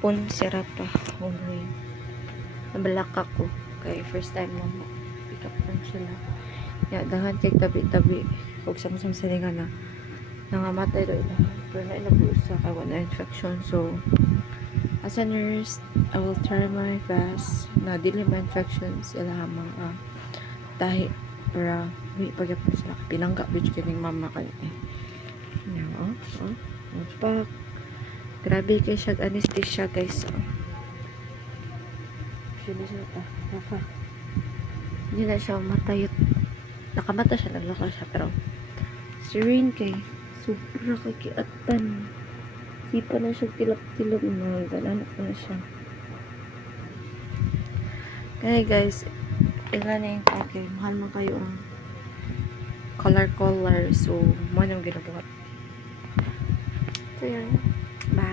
hapon sira pa uloy nabalak ako kay first time mo pick up from sila ya dahan kay tabi-tabi kung samsam sila nga na nangamatay daw ila pero na inabusa kay wala infection. So as a nurse I will try my best na dili ma infections ila mga tahi para may pagapon sila pinangga bitch kining mama kay pa grabe kay siya anesthesia guys. Sino siya ta Rafa hindi na siya matayot nakamata siya naglaka siya pero serene kay sobra kakiatan di pa na siya tilap-tilap na gananak na siya kaya guys ilan na yung okay mahal man kayo ang color so mo nang ginabuhat so yan bye.